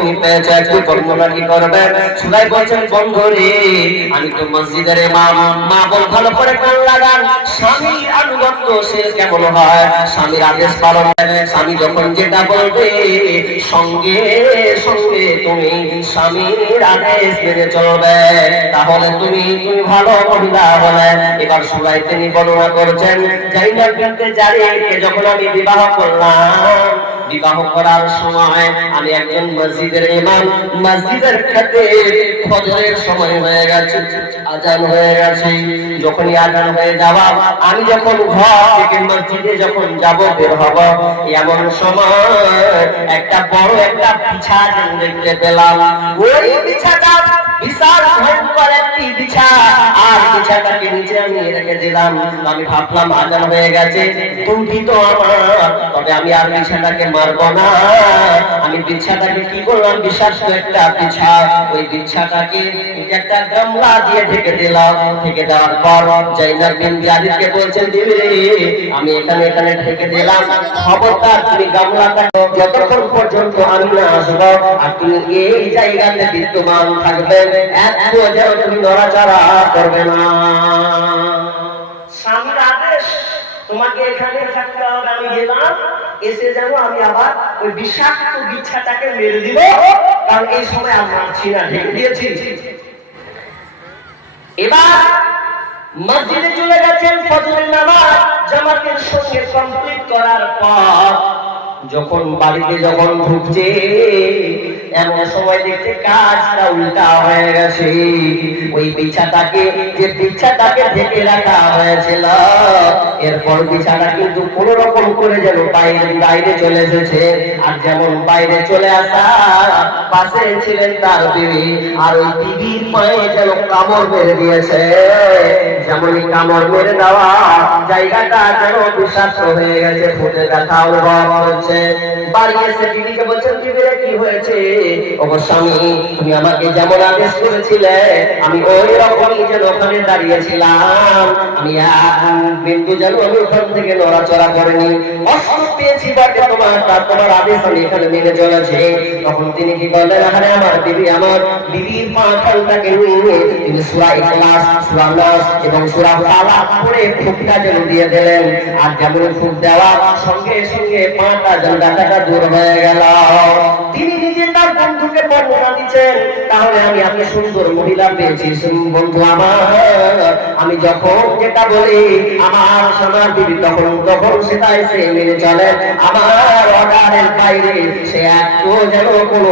তুমি পেয়েছো, একটু বর্ণনা কি করবে? সবাই বলছেন বন্ধু রে, আমি তো মসজিদের ইমাম। মা বল ভালো করে কান লাগান, স্বামীর আনুগত্য সে কেমন হয়? স্বামীর আদেশ পালন, স্বামী যখন যেটা বলবে সঙ্গে সঙ্গে তুমি স্বামীর আদেশ মেনে চলবে, তাহলে তুমি ভালো মহিলা বলে। এবার সবাই তিনি বর্ণনা করছেন, জাইনাব বিনতে জারিরকে যখন আমি বিবাহ করলাম, বিবাহ করার সময় আমি একজন মসজিদের ইমাম, মসজিদের খাতে ফজরের সময় হয়ে গেছে, আজান হয়ে গেছে। যখনই আজান হয়ে যাওয়া, আমি যখন ঘর থেকে মসজিদে যখন যাব, বের হব, এমন সময় একটা বড় একটা বিছানা দেখতে পেলাম। ওই বিছানা বিশাল ভয়ঙ্কর একটি বিছা, আর বিছাটাকে নিচে আমি রেখে দিলাম। আমি ভাবলাম আজান হয়ে গেছে, তুমি তো আমার, তবে আমি আর বিছাটাকে মারবো না। আমি বিছাটাকে কি করলাম, বিষাক্ত একটা বিছা, ওই বিছাটাকে একটা গামলা দিয়ে ঢেকে দিলাম। ঢেকে দেওয়ার পর জাইনাব বিন জারিরকে বলছেন, দিদি আমি এখানে ঢেকে দিলাম, খবরদার তুমি গামলাটাকে যতক্ষণ পর্যন্ত আমি না আসবো আর তুমি এই জায়গাতে বিদ্যমান থাকবেন, একটু যেন তুমি নড়াচড়া করবে না। স্বামীর আদেশ, তোমাকে এখানে থাকতে হবে। আমি গেলাম, এসে যাবো, আমি আবার ওই বিষাক্ত বিছাটাকে মেরে দিব, কারণ এই সময় আর মারছি না, ঢেকে দিয়েছি। এবার মসজিদে চলে গেছেন, ফজরের নামাজ জামাতের সঙ্গে কমপ্লিট করার পর যখন বাড়িতে যখন ঢুকছে, এমন সময় দেখতে কাজটা উল্টা হয়ে গেছে। ওই বিছাটাকে, যে বিছাটাকে ঢেকে রাখা হয়েছিল, এরপর বিছাটা কিন্তু কোন রকম করে যেন বাইরে চলে এসেছে। আর যেমন বাইরে চলে আসা, পাশে ছিলেন তার বিবি, আর ওই বিবির পায়ে যেন কামড় মেরে দিয়েছে। যেমনই কামড় মেরে দেওয়া, জায়গাটা যেন বিষাক্ত হয়ে গেছে, ফুটে ব্যথা অনুভব করছে। বাড়ি এসে দিদিকে বলছেন, দিদি কি হয়েছে? ওগো স্বামী, তুমি আমাকে যেমন আদেশ করেছিলে, আমি ওই রকমই যেন ওখানে দাঁড়িয়েছিলাম, আমি বিন্দু যেন আমি ওখান থেকে নড়াচড়া করিনি। অস্ত্র পেয়েছি বটে, তোমার আদেশ আমি এখানে মেনে চলেছি। তখন তিনি কি বললেন, আরে আমার বিবির মাথাটাকে নিয়ে তিনি সূরা ইখলাস, সূরা নাস এবং সূরা ফালাক পড়ে ফুঁকটা যেন দিয়ে দিলেন। আর যেমন ফুঁক দেওয়া সঙ্গে সঙ্গে পাটা যেন ব্যথাটা দূর হয়ে গেল। তিনি নিজে তার বন্ধুকে বর্ণনা দিচ্ছেন, তাহলে আমি সুন্দর মহিলা পেয়েছি বন্ধু আমার। আমি যখন যেটা বলি আমার সোনার বিবি তখন সেটা এসে মেনে চলে, আমার অর্ডারের বাইরে সে একটু যেন কোনো